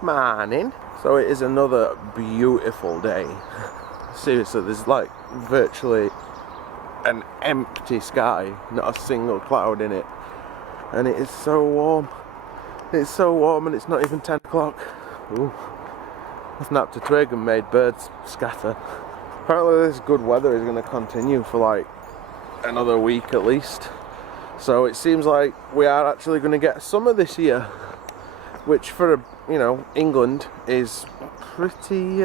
Morning. So it is another beautiful day. Seriously, there's like virtually an empty sky, not a single cloud in it, and it is so warm. It's so warm and it's not even 10 o'clock. Ooh. I snapped a twig and made birds scatter. Apparently this good weather is going to continue for like another week at least. So it seems like we are actually going to get summer this year, which for, you know, England is pretty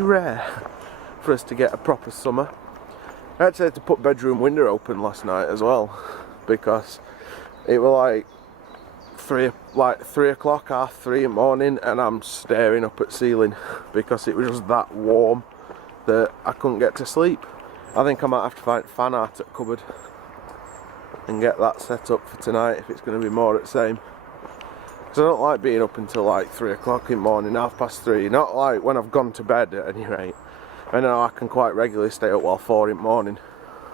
rare for us to get a proper summer. I actually had to put bedroom window open last night as well because it was like 3 o'clock, 3:30 in the morning, and I'm staring up at ceiling because it was just that warm that I couldn't get to sleep. I think I might have to find fan art at cupboard and get that set up for tonight if it's going to be more at the same. Because I don't like being up until like 3 o'clock in the morning, 3:30, not like when I've gone to bed at any rate. I know I can quite regularly stay up while 4 in the morning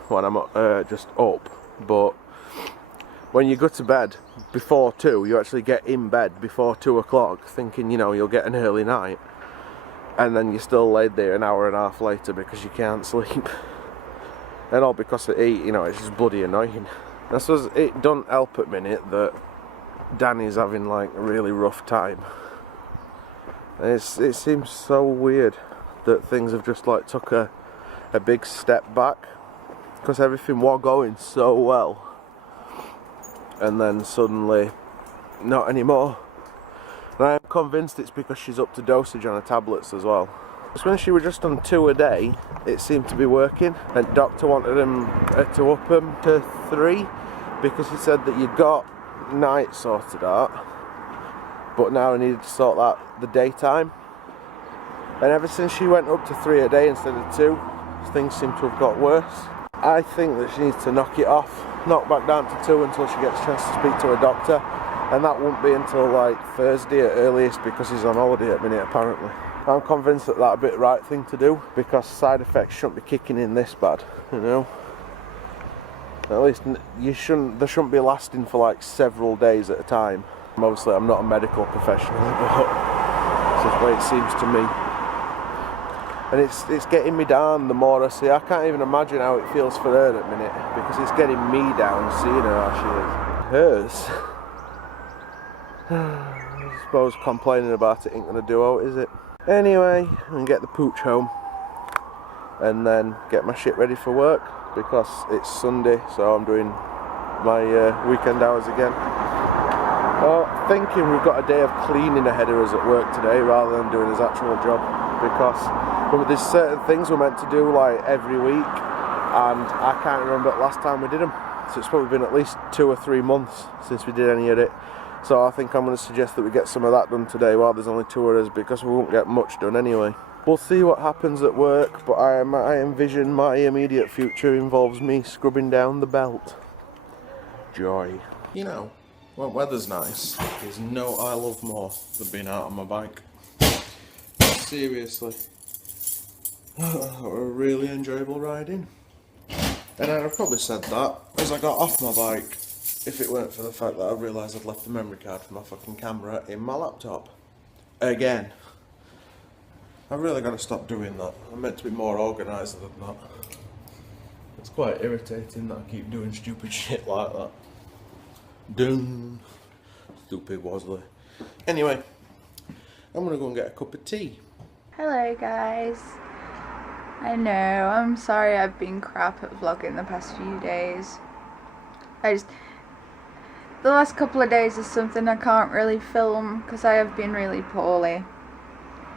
when I'm just up, but when you go to bed before 2, you actually get in bed before 2 o'clock thinking, you know, you'll get an early night, and then you're still laid there an hour and a half later because you can't sleep. And all because of heat, you know, it's just bloody annoying. I suppose it don't help at minute that Danny's having like a really rough time. And it seems so weird that things have just like took a big step back, because everything was going so well and then suddenly not anymore. And I am convinced it's because she's up to dosage on her tablets as well. Because when she was just on 2 a day, it seemed to be working, and doctor wanted her to up them to 3 because he said that you got night sorted out, but now I needed to sort out the daytime. And ever since she went up to 3 a day instead of 2, things seem to have got worse. I think that she needs to knock it off, knock back down to 2 until she gets a chance to speak to her doctor, and that won't be until like Thursday at earliest because he's on holiday at the minute apparently. I'm convinced that that'd be the right thing to do because side effects shouldn't be kicking in this bad, you know. At least they shouldn't be lasting for like several days at a time. Mostly I'm not a medical professional, but it's just the way it seems to me. And it's getting me down the more I see. I can't even imagine how it feels for her at the minute because it's getting me down seeing her how she is. Hers. I suppose complaining about it ain't gonna do out, is it? Anyway, I'm gonna get the pooch home and then get my shit ready for work because it's Sunday, so I'm doing my weekend hours again. Thinking we've got a day of cleaning ahead of us at work today rather than doing his actual job, because there's certain things we're meant to do like every week and I can't remember the last time we did them, so it's probably been at least 2 or 3 months since we did any of it. So I think I'm going to suggest that we get some of that done today while there's only 2 of us, because we won't get much done anyway. We'll see what happens at work, but I envision my immediate future involves me scrubbing down the belt. Joy. You know, when weather's nice, there's no I love more than being out on my bike. Seriously. A really enjoyable ride in. And I'd have probably said that as I got off my bike if it weren't for the fact that I realised I'd left the memory card for my fucking camera in my laptop. Again. I've really got to stop doing that. I'm meant to be more organised than that. It's quite irritating that I keep doing stupid shit like that. Dun. Stupid Wasley. Anyway, I'm gonna go and get a cup of tea. Hello guys. I know, I'm sorry I've been crap at vlogging the past few days. The last couple of days is something I can't really film because I have been really poorly.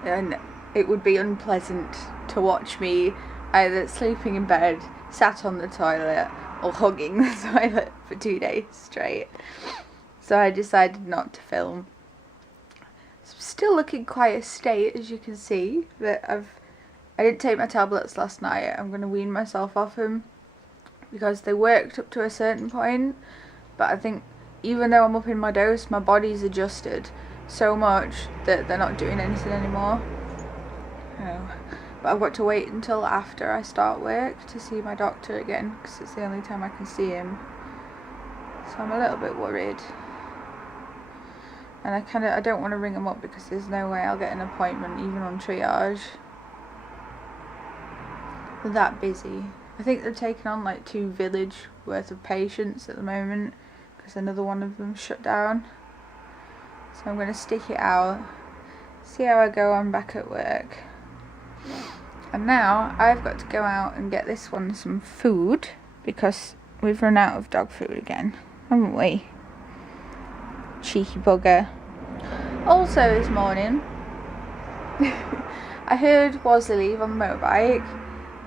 And it would be unpleasant to watch me either sleeping in bed, sat on the toilet, or hugging the toilet for 2 days straight. So I decided not to film. So I'm still looking quite a state, as you can see, but I didn't take my tablets last night. I'm going to wean myself off them because they worked up to a certain point, but I think even though I'm up in my dose, my body's adjusted so much that they're not doing anything anymore. But I've got to wait until after I start work to see my doctor again because it's the only time I can see him. So I'm a little bit worried. And I don't want to ring them up because there's no way I'll get an appointment even on triage. They're that busy. I think they're taking on like 2 village worth of patients at the moment because another one of them shut down. So I'm going to stick it out, see how I go on back at work. And now I've got to go out and get this one some food because we've run out of dog food again, haven't we? Cheeky bugger. Also this morning I heard Wasley leave on the motorbike.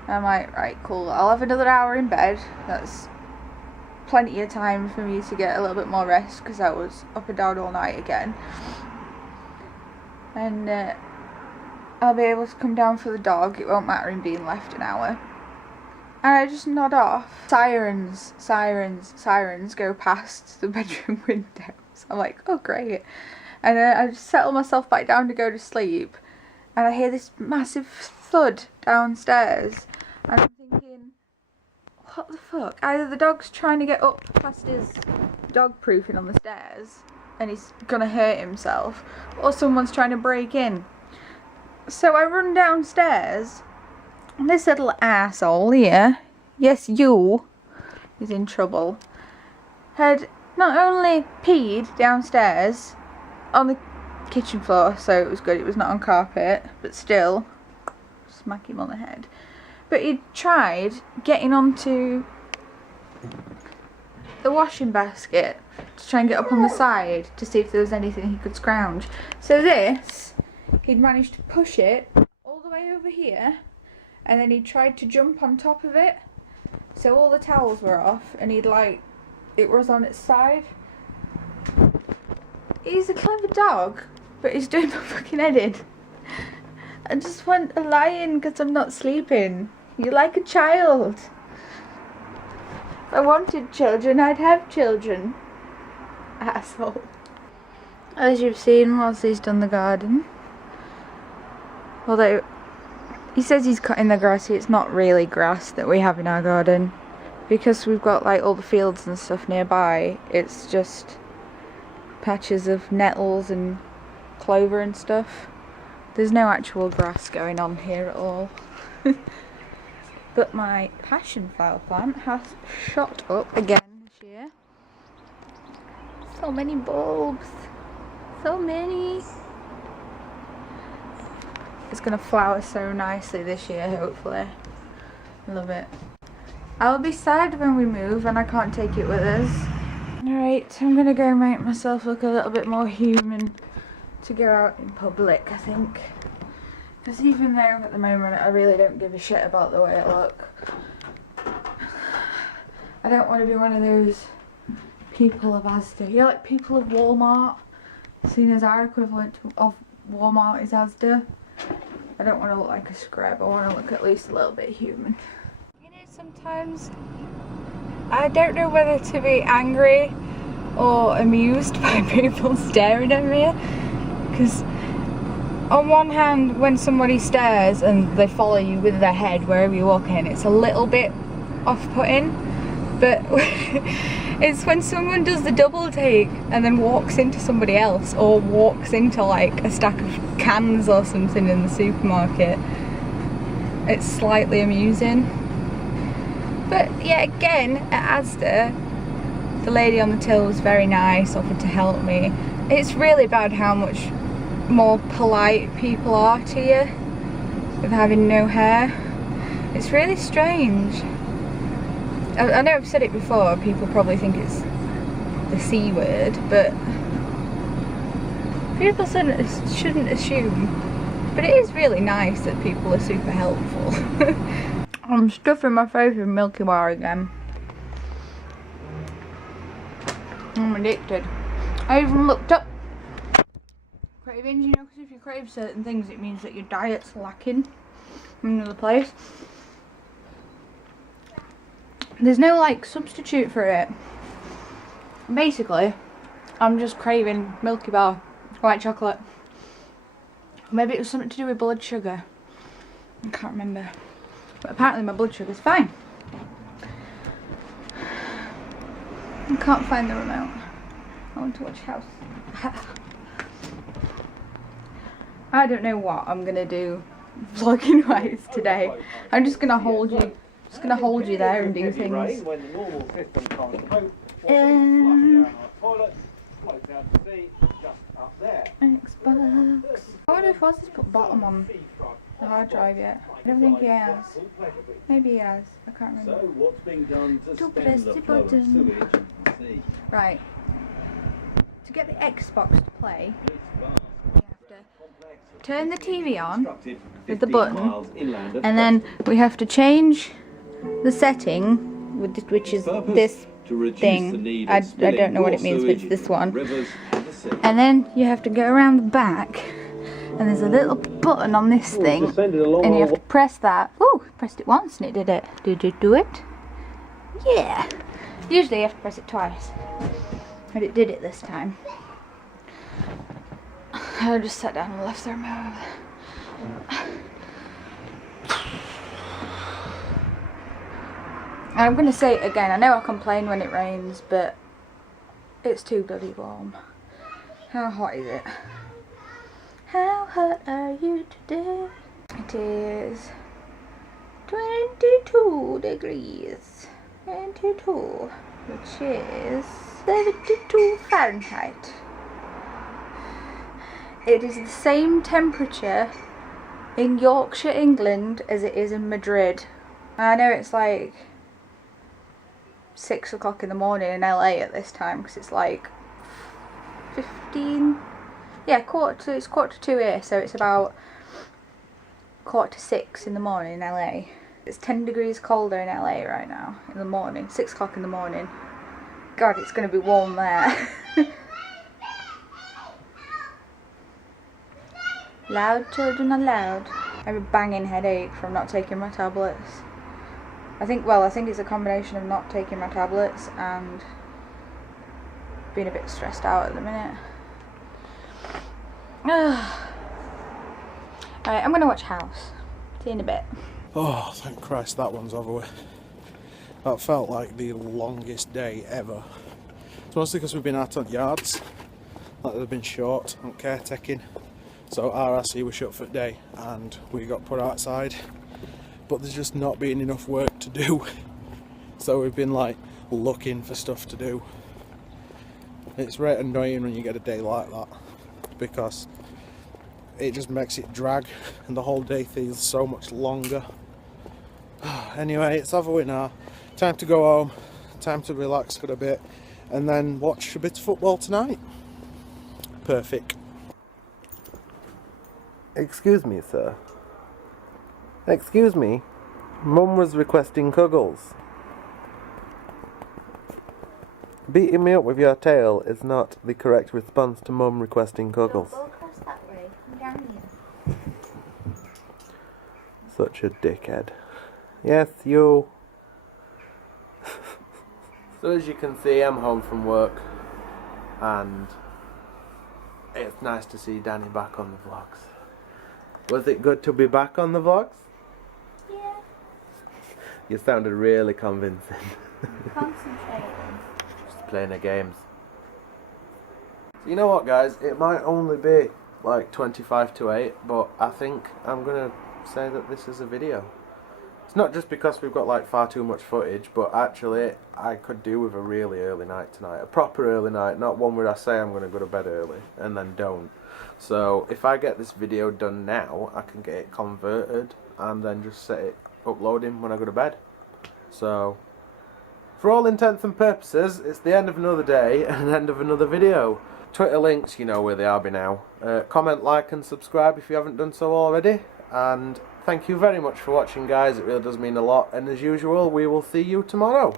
I'm like, right, cool, I'll have another hour in bed. That's plenty of time for me to get a little bit more rest because I was up and down all night again. And I'll be able to come down for the dog. It won't matter him being left an hour. And I just nod off. Sirens go past the bedroom windows. I'm like, oh great. And then I just settle myself back down to go to sleep. And I hear this massive thud downstairs. And I'm thinking, what the fuck? Either the dog's trying to get up past his dog proofing on the stairs and he's gonna hurt himself, or someone's trying to break in. So I run downstairs and this little arsehole here, yes you, is in trouble, had not only peed downstairs on the kitchen floor, so it was good, it was not on carpet, but still, smack him on the head. But he tried getting onto the washing basket to try and get up on the side to see if there was anything he could scrounge. So this, he'd managed to push it all the way over here, and then he tried to jump on top of it, so all the towels were off and he'd like, it was on its side. He's a clever dog, but he's doing my fucking head in. I just want a lion because I'm not sleeping. You're like a child. If I wanted children, I'd have children. Asshole. As you've seen, Wasley's done the garden. Although, he says he's cutting the grass, it's not really grass that we have in our garden. Because we've got like all the fields and stuff nearby, it's just patches of nettles and clover and stuff. There's no actual grass going on here at all. But my passion flower plant has shot up again this year. So many bulbs. So many. It's going to flower so nicely this year, hopefully. Love it. I'll be sad when we move and I can't take it with us. Alright, I'm going to go make myself look a little bit more human to go out in public, I think. Because even though at the moment I really don't give a shit about the way I look, I don't want to be one of those people of Asda. You're like people of Walmart, seen as our equivalent of Walmart is Asda. I don't want to look like a scrub, I want to look at least a little bit human. You know, sometimes I don't know whether to be angry or amused by people staring at me. Because on one hand, when somebody stares and they follow you with their head wherever you walk in, it's a little bit off-putting. But it's when someone does the double take and then walks into somebody else, or walks into like a stack of cans or something in the supermarket, it's slightly amusing. But yeah, again, at Asda, the lady on the till was very nice, offered to help me. It's really bad how much more polite people are to you with having no hair. It's really strange. I know I've said it before, people probably think it's the C word, but people shouldn't assume. But it is really nice that people are super helpful. I'm stuffing my face with Milky Bar again. I'm addicted. I even looked up cravings, you know, because if you crave certain things it means that your diet's lacking from another place. There's no like substitute for it. Basically, I'm just craving Milky Bar, white chocolate. Maybe it was something to do with blood sugar. I can't remember. But apparently my blood sugar's fine. I can't find the remote. I want to watch House. I don't know what I'm gonna do vlogging wise today. I'm just gonna hold you there and do things. Xbox. I wonder if Wasley's put bottom on the hard drive yet. I don't think he has. Maybe he has. I can't remember. To press the button. Right. To get the Xbox to play, you have to turn the TV on with the button, and then we have to change the setting, which is this thing. I don't know what it means, but it's this one. And then you have to go around the back, and there's a little button on this thing, and you have to press that. Ooh, pressed it once and it did it. Did you do it? Yeah. Usually you have to press it twice, but it did it this time. I just sat down and left the remote. I'm going to say it again. I know I complain when it rains, but it's too bloody warm. How hot is it? How hot are you today? It is 22 degrees. 22, which is 72 Fahrenheit. It is the same temperature in Yorkshire, England as it is in Madrid. I know it's like 6 o'clock in the morning in LA at this time, because it's like 15, yeah, it's quarter to 2 here, so it's about quarter to 6 in the morning in LA. It's 10 degrees colder in LA right now, in the morning, 6 o'clock in the morning. God, it's going to be warm there. Loud children are loud. I have a banging headache from not taking my tablets. I think it's a combination of not taking my tablets and being a bit stressed out at the minute. Alright, I'm going to watch House. See you in a bit. Oh, thank Christ that one's over with. That felt like the longest day ever. It's mostly because we've been out on yards. Like they've been short on caretaking. So RRC was shut for the day and we got put outside. But there's just not been enough work to do. So we've been like looking for stuff to do. It's really annoying when you get a day like that, because it just makes it drag and the whole day feels so much longer. Anyway, it's over with now. Time to go home, time to relax for a bit, and then watch a bit of football tonight. Perfect. Excuse me, sir. Excuse me. Mum was requesting cuddles. Beating me up with your tail is not the correct response to Mum requesting cuddles. Go across that way. Come down here. Such a dickhead. Yes, you. So as you can see, I'm home from work, and it's nice to see Danny back on the vlogs. Was it good to be back on the vlogs? Yeah. You sounded really convincing. Concentrating. Just playing the games. So you know what, guys? It might only be like 25 to 8, but I think I'm gonna say that this is a video. It's not just because we've got like far too much footage, but actually I could do with a really early night tonight. A proper early night, not one where I say I'm gonna go to bed early and then don't. So if I get this video done now, I can get it converted and then just set it uploading when I go to bed. So for all intents and purposes, it's the end of another day and the end of another video. Twitter links, you know where they are by now. Comment, like and subscribe if you haven't done so already. And thank you very much for watching, guys. It really does mean a lot. And as usual, we will see you tomorrow.